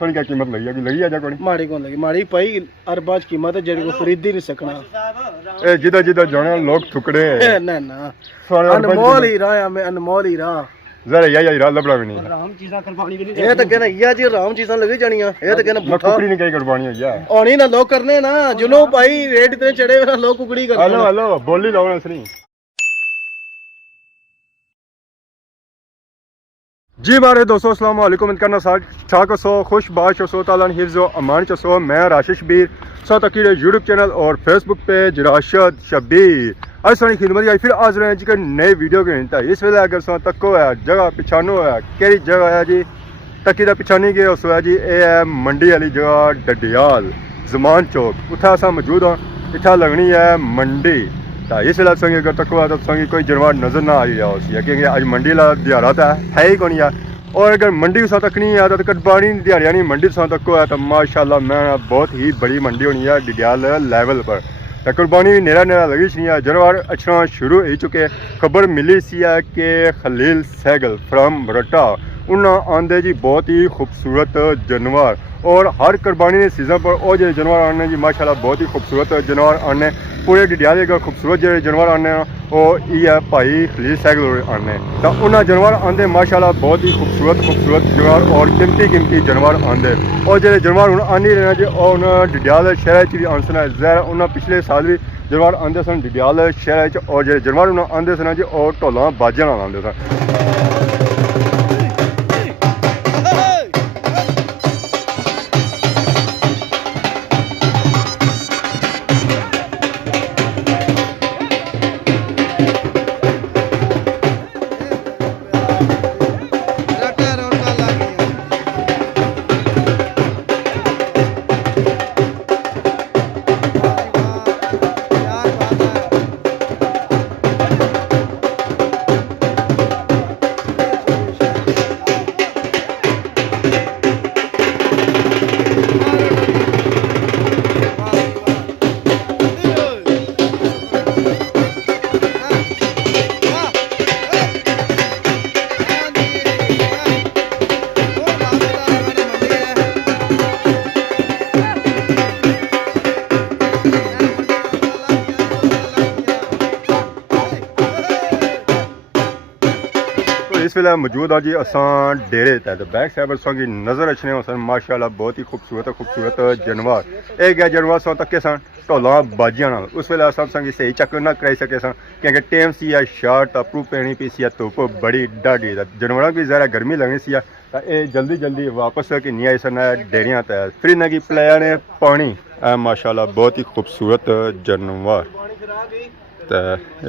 सोनी क्या कीमत लगी है? लगी है जा कोनी माड़ी कौन लगी? माड़ी पाई अरबाज कीमत है जेडी को खरीद ही नहीं सकना। ए जिदा जिदा जाना लोग टुकड़े ना ना अनमोल ही रहा मैं अनमोल ही रहा जरा या हीरा लबड़ा भी नहीं राम चीज़ां करवानी भी नहीं। ये तो कहना या जी राम चीज़ां लगी जानियां। ये तो कहना मैं कुकड़ी नहीं कहीं करवानी है यार। ओनी ना लोग करने ना जुलो भाई रेट इतने चढ़े हुए ना लोग कुकड़ी करते। हेलो हेलो बोली लाओ ना सनी जी हमारे दोस्तों अस्सलाम वालेकुम इनका छाक सो खुश बाश सो तालन हिफ्ज़ो अमान चसो मैं राशिश बीर सो तकीरे यूट्यूब चैनल और फेसबुक पेज राशिद शबीर आज सारी खिदमत आई फिर आज रहे हैं जी नए वीडियो के इंता इस वेले अगर सो तको है जगह पिछानो है केड़ी जगह है जी तकी दा पिछानी गए उस है जी ये है मंडी वाली जगह डडियाल जमान चौक उत्थे अस मौजूद हाँ इतना लगनी है मंडी तो इस वेले संगे अगर तको है तो संगे कोई जानवर नजर ना आई रहा उसी क्योंकि अज मंडी ला दिहाड़ा तो है ही कौन है और अगर मंडी के साथ तक नहीं है तो कटबानी दिहाड़ियाँ नहीं मंडी के साथ तक है तो माशाल्लाह मैं बहुत ही बड़ी मंडी होनी है डडियाल लेवल पर तो कुर्बानी भी नेरा नेरा लगी सी है जानवर अच्छा शुरू हो चुके खबर मिली सी है कि खलील सैगल फ्राम रट्टा उन्हें आंदे जी बहुत ही खूबसूरत जानवर और हर कुर्बानी के सीजन पर वो जो जानवर आने जी माशाल्लाह बहुत ही खूबसूरत जानवर आने पूरे डडियाल के खूबसूरत जो जानवर आने वो ये है भाई खलील सैगल आने तो उन्हें जानवर आंदे माशाल्लाह बहुत ही खूबसूरत जानवर और कीमती जानवर आंदे और जो जानवर हूँ आनी रहे जी और डडियाल शहर भी आन सन जहर उन्हें पिछले साल भी जानवर आते सन डडियाल शहर और जो जानवर उन्हें आते सन जी और ढोलों बाजियां आते सन। इस वेले मौजूद हाँ जी असा डेरे तहत बैक साइड की नज़र अच्छे हो सन माशाल्लाह बहुत ही खूबसूरत जानवर एक गया जानवर सौ तके सन ढोलों बाजियां उस वेले अस सही चक ना कराई सके सन क्योंकि टेम सी है शर्ट अपरू पैनी पी सी धुप बड़ी डाढ़ी जानवरों की ज़रा गर्मी लगनी सी तो ये जल्दी वापस कि नहीं आई सन डेरिया तहत फिर इन्हें की पिलाया ने पानी माशाल्लाह बहुत ही खूबसूरत जानवर तो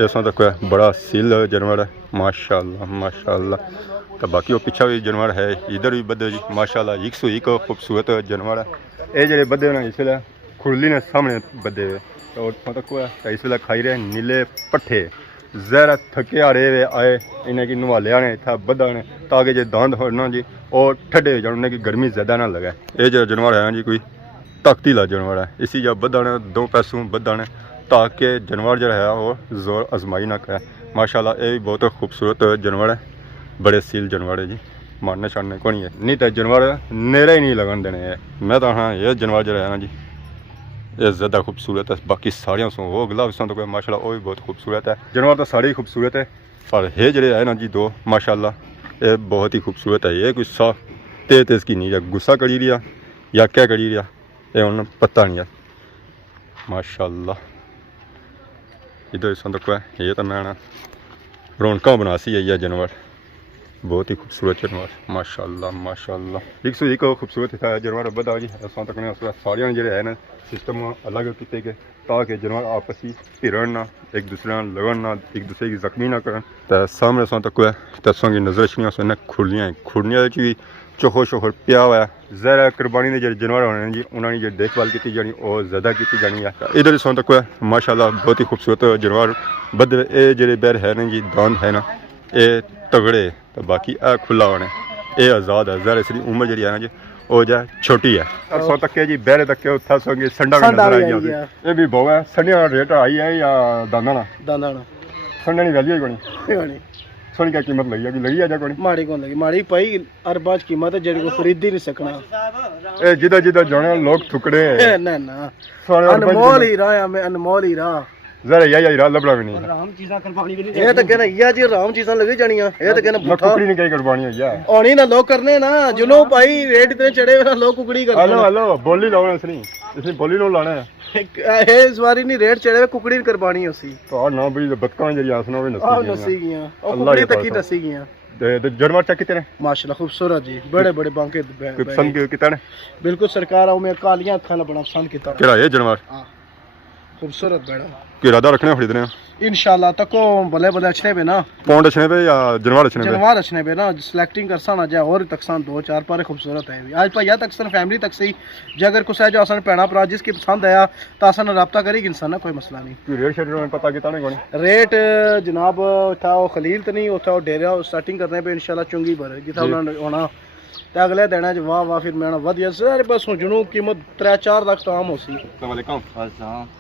इस तक बड़ा सील जानवर है माशाल्लाह तो बाकी वो पिछा भी जानवर है इधर भी बदे जी माशाल्लाह एक खूबसूरत जानवर है ये जो बदे ना इस वे खुरली ने सामने बदे हुए तो तक है इस वे खाई रहे नीले पट्ठे जहरा थके हारे हुए आए इन्हें की नवालिया ने इतना बदा ने ताकि जो दांद हो ना जी और ठंडे हो जाए उन्हें की गर्मी ज़्यादा ना लगे ये जो जानवर है जी कोई ताकती ला जानवर है इसी जब बदा ने दो पैसों बदा ने ताकि जानवर जो है वो जोर आजमाई ना करे माशाल्लाह ये भी बहुत खूबसूरत जानवर है बड़े सील जानवर है जी मारने छाड़ने को नहीं है नहीं तो जानवर नेरे ही नहीं लगन देने है मैं तो हाँ ये जानवर जो है ना जी ये ज़्यादा खूबसूरत है बाकी साड़ियों सो वो अगला विषय तो माशाल्लाह वो भी बहुत खूबसूरत है जानवर तो सारे ही खूबसूरत है पर ये जड़े है ना जी दो माशाल्लाह ये बहुत ही खूबसूरत है ये कोई सा तेज़ की नहीं है गुस्सा करी रहा या क्या करी रहा ये उन्हें पता नहीं है माशाल्लाह इधर इस तक है ये तो मैं ना रौनक बना सी है यह जानवर बहुत ही खूबसूरत जानवर माशाल्लाह एक खूबसूरत है जानवर बदा जी इस तक ने साड़ियाँ जो है ना सिस्टम अलग किए गए ताकि जानवर आपस ही भिड़न ना एक दूसरे लगन ना एक दूसरे की जख्मी ना करन तो सामने इस तक है तसों की नज़र छनिया उन्हें खुरलियाँ भी चोखर पिया हुआ जहर कुर्बानी के जो जानवर होने जी उन्होंने जो देखभाल की जानी और ज़्यादा की जानी है इधर इस तक है माशाल्लाह बहुत ही खूबसूरत जानवर बद ये जो बैर है ना जी दांद है ना ये तगड़े तो बाकी ए खुला होने ये आज़ाद है जहर इसकी उम्र जी है ना जी वो जो छोटी है सौ तक जी बहरे तक उत्था संगे संडा भी नजर आई जाती ये भी बहु है संडिया रेट आई है या दाना संडा नहीं वैल्यू है कोनी सुन क्या कीमत लगी है लगी है कोई माड़ी कौन लगी माड़ी पई अरबां च कीमत है जेड़ी को खरीद ही नहीं सकना ए जिदा जिदा जाने लोग ठुकड़े ना ना अनमोल ही रहा मैं अनमोल ही रहा जरा या हीरा लबड़ा भी नहीं राम चीज़ां कुर्बानी भी नहीं ये तो कहना या जी राम चीज़ां लगी जानियां ये तो कहना कुकड़ी नहीं कहीं कुर्बानी है यार ओनी ना लोग करने ना जुनो भाई रेट इतने चढ़े हुए ना लोग कुकड़ी करते हेलो हेलो बोली लाओ इसने बोली लो लाना है इस बारी नहीं रेट चढ़े हुए कुकड़ी की कुर्बानी उसी तो और ना भी बतका जरी आसना भी नसी गया और कुकड़ी तक ही नसी गया दे जानवर चेक कितने माशाल्लाह खूबसूरत जी बड़े बड़े बांके पसंद कितने बिल्कुल सरकार आओ मैं कालियां अखां बड़ा पसंद किया केड़ा ये जानवर हां खूबसूरत बड़ा किरादा रखने खरीदने इंशाल्लाह तको भले भले अच्छे पे ना पौंड अच्छे पे या जनवार अच्छे पे ना सिलेक्टिंग करसा ना जा और तकसान दो चार पारे खूबसूरत है आज भैया तकसान फैमिली तक सही जे अगर कुछ है जो आसान पैना भरा जिसकी पसंद आया तो आसान रब्ता करेगी इंसान ना कोई मसला नहीं रेट शेट में पता कितना नहीं कोनी रेट जनाब था वो खलील तो नहीं उठा वो डेरा स्टार्टिंग करने पे इंशाल्लाह चुंगी भरे जिथा उन्होंने होना ते अगले दिन च वाह वाह फिर मैं वधिया सारे बस जुनू कीमत 3-4 लाख तो आम हो सी अस्सलाम वालेकुम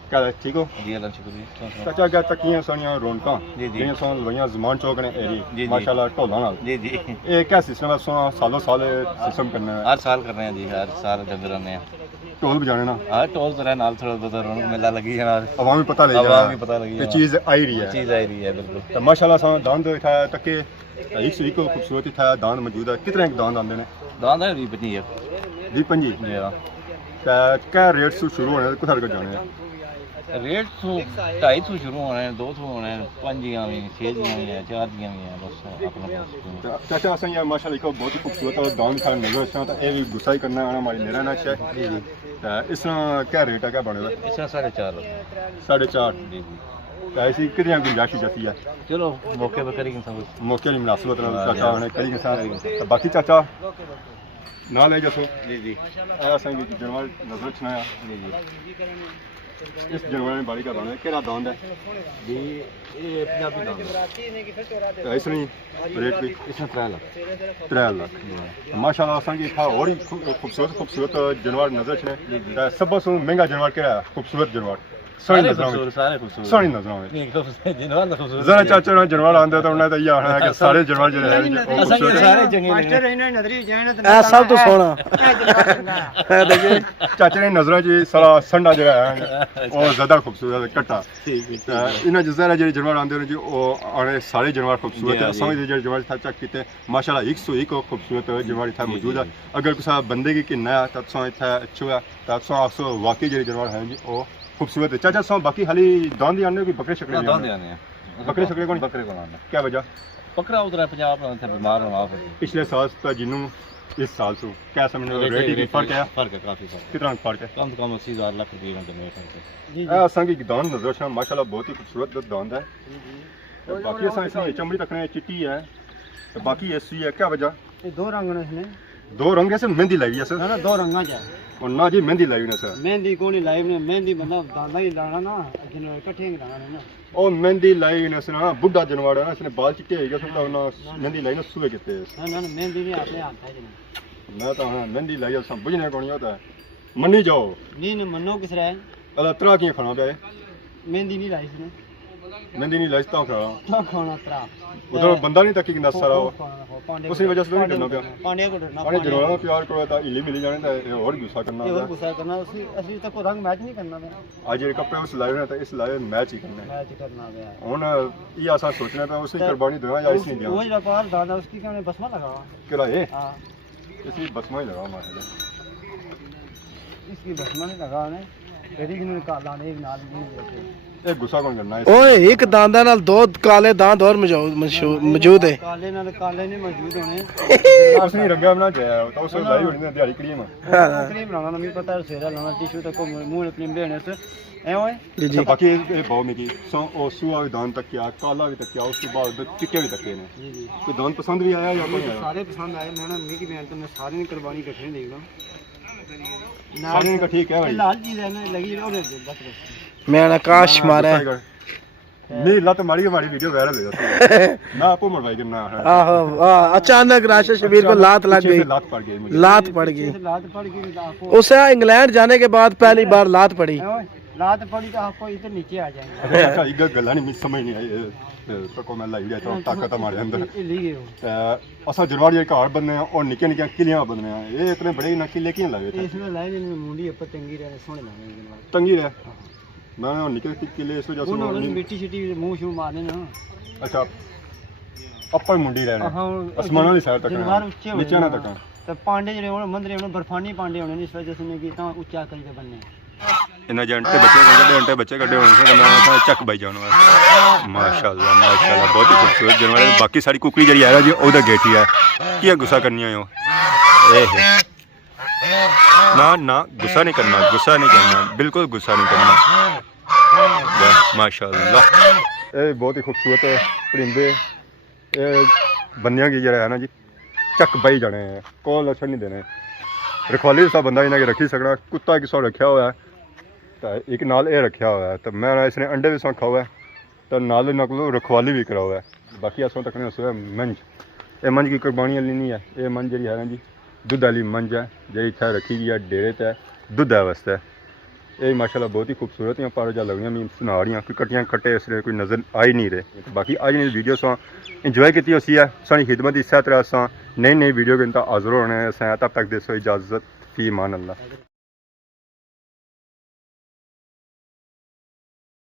क्या ठीक हो जी अल्लाह शुक्रिया चाचा क्या तकियां सोनियां रौनकां जी सोन लवाइयां जमान चौक ने एरी माशाल्लाह ढोला नाल जी जी ये क्या सिस्टम है सालों साल सिस्टम करना है हर साल कर रहे हैं जी हर साल जब रहने हैं ढोल बजाने ना हाँ ढोल तो नाल थोड़ा बहुत रौनक मेला लगी है अवामी पता लगी अवामी पता लगी ये चीज आई रही है चीज आई रही है बिल्कुल तो माशाल्लाह सा दांत उठाया तक एक से एक खूबसूरती था दांत मौजूद है कितने दांत आंदे ने दांत है 20-25 है 20-25 जी हां क्या रेट से शुरू होने कुछ हर जाने हैं रेट तो 2.5 तो शुरू होने हैं 2 तो होने हैं 5 जियां भी 6 जियां भी है 4 जियां भी है बस अपना पास चाचा असें ये माशाल्लाह को बहुत ही खूबसूरत और दांत था नजर अच्छा तो ये भी गुस्सा ही करना आना हमारी मेरा नक्शा है जी जी इसका क्या रेट है क्या बने हुआ इसका 4.5 4.5 जी जी ऐसी कितनी गुंजाइश जैसी है चलो मौके पर करेंगे सब मौके की मुनासिबत चाचा ने करेंगे सारे बाकी चाचा ना ले जसो जी जी ऐसा जानवर नजर छनाया जी जी इस जानवर में बाड़ी का दांत है केड़ा दांत है जी ये पंजाबी दांत है इसने रेट भी इसमें 3 लाख माशाल्लाह असांखे था और खूबसूरत जानवर नजर छने सब से महंगा जानवर केड़ा है खूबसूरत जानवर सारी नजर जरा चाचा ने जानवर आंदे तो उन्हें तो ये आना है कि सारे जानवर जो है सारे चंगे मास्टर इन्हें नजरी जाने तो ए सब तो सोना देखिए चाचा ने नजर जी सारा संडा जो है और ज्यादा खूबसूरत कट्टा इन्हें जरा जो जानवर आंदे जी वो आने सारे जानवर खूबसूरत है समझ जो जानवर था चेक किते माशाल्लाह 101 खूबसूरत जानवर था मौजूद है अगर किसी बंदे की नया तब सो इतना अच्छा तब सो वाकई जो जानवर है जी वो खूबसूरत है चाचा सो बाकी खाली दांत आने की बकरे शकरे दांत आने हैं बकरे शकरे कौन बकरे को आना क्या वजह बकरा उधर पंजाब में बीमार होना फिर पिछले साल तो जिन्हों इस साल से क्या समझ रेट की फर्क है काफी फर्क कितना फर्क है कम से कम 80,000 लाख रुपए का जमीन है जी असांगी दांत नजर छा माशाल्लाह बहुत ही खूबसूरत दांत है बाकी असां इसमें चमड़ी तक ने चिट्टी है तो बाकी ऐसी है क्या वजह ये दो रंग ने इसने 2 रंग से मेहंदी लाई है सर ना 2 रंगा जा और ना जी मेहंदी लाई ने सर मेहंदी कोनी लाइव ने मेहंदी मतलब दादा ही लाना ना जिन इकट्ठे लाना ना और मेहंदी लाई ने सर बुढ़ा जनवाड़ है ना इसने बाल चिट्टे हो गए थोड़ा ना मेहंदी लाई ने सुबह किते ना मेहंदी नहीं अपने हाथ है जी मैं तो हां मेहंदी लाई सब बुझने कोनी होता है मन्नी जाओ नहीं न मन्नो किस रहा है अल्लाह तरा की खाना पे मेहंदी नहीं लाई इसने मेहंदी नहीं लाई तो खाना खाना तरा उधर बंदा नहीं तकी किंदा सारा उसी वजह से नहीं करना पे पांडे को डरना पानी जनवाड़ा प्यार करो तो इली मिली जाने तो और गुस्सा करना ये और गुस्सा करना उसी असली तक को रंग मैच नहीं करना है आज ये कपड़े उस लाए तो इस लाए मैच ही करना है मैच करना है हुन ये आसा सोचने पे उसी कुर्बानी देना या इस नहीं दिया वो व्यापार दादा उसकी क्या बसमा लगा केड़ा ये हां इसी बसमा ही लगा माशाल्लाह इसकी बसमा नहीं लगा ने तेरी ने काला ने एक नाल नहीं ये गुस्सा कौन करना है ओए एक दांदा नाल 2 काले दांत और मौजूद है काले नहीं मौजूद होने असली रंगा बना जाया तो उस लाई होनी है दिहाड़ी क्रीम क्रीम लाना नहीं पता सेरा लाना टिश्यू तक को मुंह क्रीम लेने से ए ओए जी जी बाकी ये बहुत में की सो ओ सुआ भी दांत तक क्या काला भी तक क्या उसके बाद चिट्टे भी तक ने जी जी कोई दांत पसंद भी आया या नहीं आया सारे पसंद आए मैं ना मम्मी की बहन तो मैं सारे ने कुर्बानी इकट्ठे देखना सारे का ठीक है भाई लाल चीज है ना लगी और बस मैं आकाश मारा नहीं लत मारी हमारी वीडियो वायरल हो जाती है ना आपको मरवाई करना है आहो अचानक राशि शबीर को लात लग गई लात पड़ गई मुझे लात पड़ गई उसे इंग्लैंड जाने के बाद पहली बार लात पड़ी लात पड़ी तो आपको इधर नीचे आ जाएंगे अच्छा एक गल्ला नहीं समझ नहीं आई तको मैं लाई जाता हूँ ताकत हमारे अंदर ली गए असा जनवार जो घर बनने हैं और निके निके किलियां बनने हैं ये इतने बड़े ना किले क्यों लगे थे इसमें लाए ने मुंडी ऊपर तंगी रहे सोने लगे जनवार तंगी रहे मैं निके किले इस वजह उन्होंने से मिट्टी शिट्टी मुंह शू मारने ना अच्छा अपर मुंडी रहना आसमान वाली साइड तक जनवार ऊंचे नीचे ना तक तो पांडे जो होने मंदिर में बर्फानी पांडे होने इस वजह से मैं कि ता ऊंचा करके बनने इन्हें घंटे बच्चे कड्डे होने से मैं चक बाई जानवर माशाल्लाह बहुत ही खूबसूरत जानवर है बाकी सारी कुकड़ी जी है जी उधर गेटी है क्या गुस्सा करनी है ना ना गुस्सा नहीं करना बिल्कुल गुस्सा नहीं करना माशाल्लाह ये बहुत ही खूबसूरत है परिंदे बंदियां की जरा है ना जी चक बाई जाने हैं कोई लक्षण नहीं देने रखवाली सा बंदा इन्हें रखी सकना कुत्ता किसो रखा हुआ है तो एक नाल ये रखा हुआ है तो मैं इसने अंडे भी सौखा हुआ है तो नाल को रखवाली भी करा हुआ है बाकी असों तक ने मंझ ये मंझ की कुर्बानी वाली नहीं है ये मंझ जी है ना जी दुध वाली मंझ है जी इतना रखी गई है डेरे ते दुध है वास्ते ये माशाल्लाह बहुत ही खूबसूरत है पर जा लगियां मैं सुना रही कोई कटियां कटे इसलिए कोई नज़र आ ही नहीं रहे बाकी अज ने वीडियो सो इंजॉय की उसी है सारी खिदमत इस तरह नई वीडियो के हाजिर होने तब तक दसो इजाज़त फी मान अल्लाह।